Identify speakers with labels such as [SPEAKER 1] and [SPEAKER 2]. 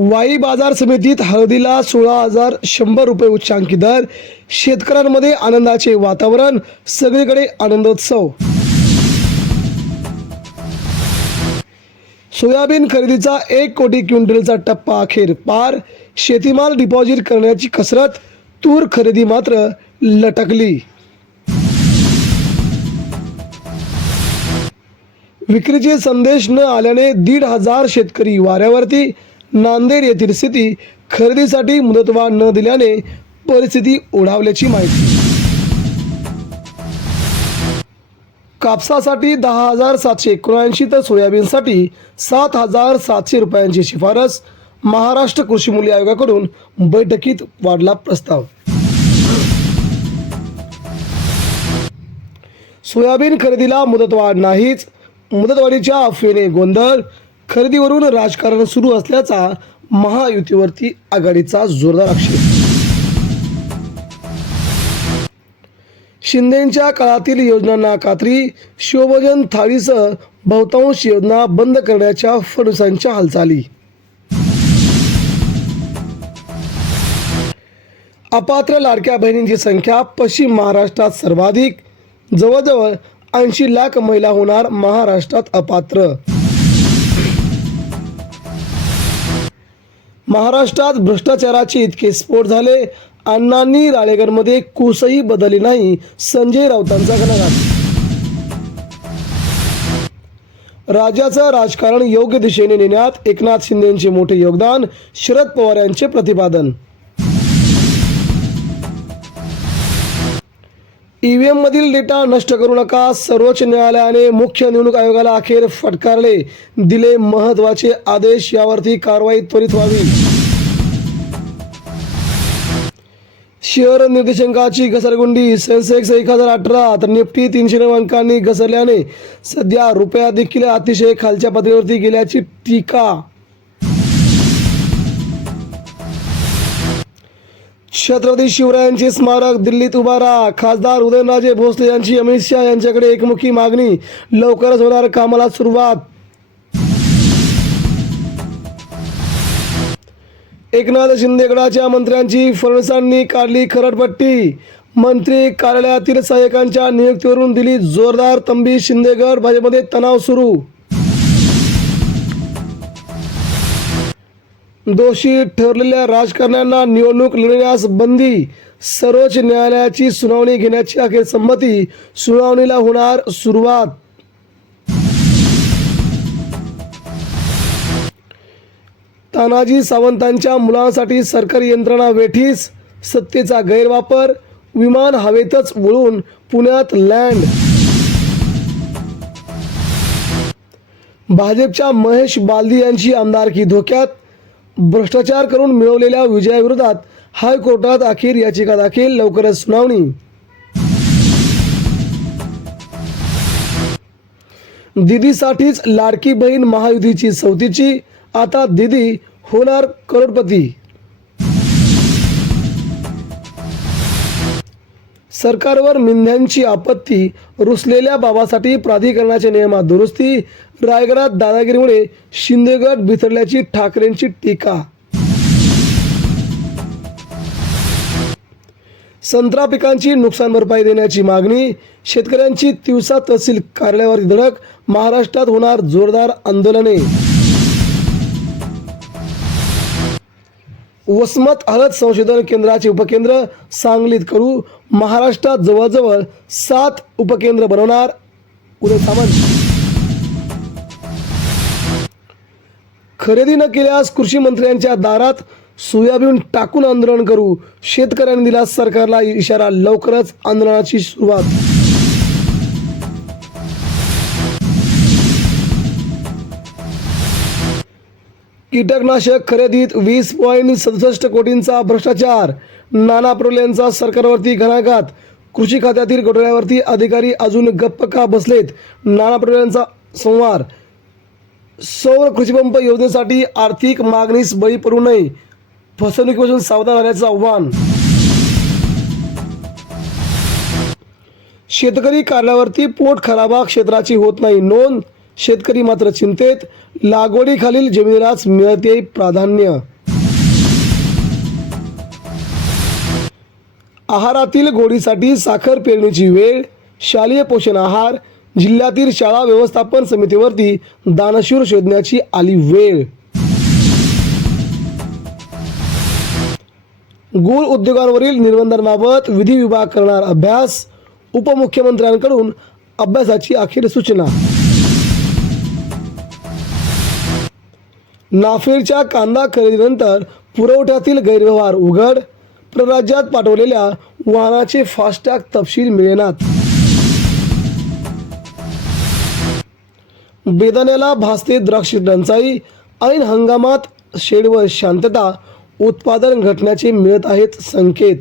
[SPEAKER 1] वाई बाजार समितीत हळदीला सोळा हजार शंभर रुपये उच्चांकी दर. शेतकऱ्यांमध्ये आनंदाचे वातावरण सगळीकडे आनंदोत्सव. सोयाबीन खरेदीचा एक कोटी क्विंटलचा टप्पा अखेर पार. शेतीमाल डिपॉझिट करण्याची कसरत तूर खरेदी मात्र लटकली. विक्रीचे संदेश न आल्याने दीड हजार शेतकरी वाऱ्यावरती नांदेड येथील स्थिती खरेदीसाठी मुदतवाढ न दिल्याने परिस्थिती ओढावल्याची माहिती. कापसासाठी दहा हजार सातशे एकोणऐंशी तर सोयाबीनसाठी सात हजार सातशे रुपयांची शिफारस महाराष्ट्र कृषी मूल्य आयोगाकडून बैठकीत वाढला प्रस्ताव. सोयाबीन खरेदीला मुदतवाढ नाहीच मुदतवाढीच्या अफवेने गोंधळ खरेदीवरून राजकारण सुरू असल्याचा महायुतीवरती आघाडीचा जोरदार आक्षेप. शिंदेंच्या काळातील योजनांना कात्री शिवभोजन थाळीसह बहुतांश योजना बंद करण्याच्या फडणवीसांच्या हालचाली. अपात्र लाडक्या बहिणींची संख्या पश्चिम महाराष्ट्रात सर्वाधिक. जवळजवळ ऐंशी लाख महिला होणार महाराष्ट्रात अपात्र. महाराष्ट्रात भ्रष्टाचाराचे इतके स्फोट झाले अण्णांनी राळेगडमध्ये कुसही बदलली नाही संजय राऊतांचा घणाघात. राज्याचं राजकारण योग्य दिशेने नेण्यात एकनाथ शिंदेचे मोठे योगदान शरद पवार यांचे प्रतिपादन. ईव्हीएम मधील डेटा नष्ट करू नका. सर्वोच्च न्यायालयाने मुख्य निवडणूक आयोगाला अखेर फटकारले. दिले महत्त्वाचे आदेश. यावरती कारवाई त्वरित व्हावी. शेअर निर्देशांकाची घसरगुंडी. सेन्सेक्स एक हजार अठरा. तर निफ्टी तीनशे नऊ अंकांनी घसरल्याने सध्या रुपया देखील अतिशय खालच्या पातळीवरती गेल्याची टीका छत्रपती शिवरायांचे स्मारक दिल्लीत उभारा खासदार उदयनराजे भोसले यांची अमित शहा यांच्याकडे एकमुखी मागणी. लवकरच होणार कामाला सुरुवात. एकनाथ शिंदेगडाच्या मंत्र्यांची फडणवीसांनी काढली खरडपट्टी. मंत्री कार्यालयातील सहाय्यकांच्या नियुक्तीवरून दिली जोरदार तंबी शिंदेगड. भाजपमध्ये तणाव सुरू. दोषी ठरलेल्या राजकारण्यांना निवडणूक लढण्यास बंदी सर्वोच्च न्यायालयाची सुनावणी घेण्याची अखेर संमती सुनावणीला होणार सुरुवात. तानाजी सावंतांच्या मुलांसाठी सरकारी यंत्रणा वेठीस सत्तेचा गैरवापर विमान हवेतच वळून पुण्यात लँड. भाजपच्या महेश बालदी यांची आमदारकी धोक्यात भ्रष्टाचार करून मिळवलेल्या विजयाविरोधात हायकोर्टात अखेर याचिका दाखल. लवकरच सुनावणी. दिदीसाठीच लाडकी बहीण महायुतीची सवतीची. आता दिदी होणार करोडपती. सरकारवर मिंध्यांची आपत्ती रुसलेल्या बाबासाठी प्राधिकरणाच्या नियमात दुरुस्ती रायगडात दादागिरीमुळे शिंदेगड बिथरल्याची ठाकरेंची टीका. संत्रा पिकांची नुकसान भरपाई देण्याची मागणी शेतकऱ्यांची तिवसा तहसील कार्यालयावर धडक महाराष्ट्रात होणार जोरदार आंदोलने. वसमत हळद संशोधन केंद्राचे उपकेंद्र सांगलीत करू. महाराष्ट्रात जवळजवळ सात उपकेंद्र बनवणार उदय सामंत. खरेदी न केल्यास कृषी मंत्र्यांच्या दारात सोयाबीन टाकून आंदोलन करू. शेतकऱ्यांनी दिला सरकारला इशारा. लवकरच आंदोलनाची सुरुवात. कीटकनाशक खरेदीत वीस पॉईंट सदुसष्ट कोटींचा भ्रष्टाचार. नाना पटोले यांचा सरकारवरती घणाघात. कृषी खात्यातील घोटाळ्यावरती अधिकारी अजून गप्प का बसलेत? नाना पटोले यांचा संवार सौर कृषीपंप योजनेसाठी आर्थिक मागणीस बळी पडू नये. फसवणुकीपासून सावधान राहण्याचं आव्हान. शेतकरी कार्यावरती पोट खराबा क्षेत्राची होत नाही. नोंद शेतकरी मात्र चिंतेत. लागवडीखालील जमिनीलाच मिळते प्राधान्य. आहारातील गोडीसाठी साखर पेरणीची वेळ शालेय पोषण आहार जिल्ह्यातील शाळा व्यवस्थापन समितीवरती दानशूर शोधण्याची आली वेळ. गुळ उद्योगांवरील निर्बंधांबाबत विधी विभाग करणार अभ्यास उपमुख्यमंत्र्यांकडून अभ्यासाची अखेर सूचना. नाफेडच्या कांदा खरेदीनंतर पुरवठ्यातील गैरव्यवहार उघड प्रराज्यात पाठवलेल्या वाहनाचे फास्टॅग तपशील मिळेनात. बेदाण्याला भासते द्राक्ष टंचाई ऐन हंगामात शेडवर शांतता उत्पादन घटण्याचे मिळत आहेत संकेत.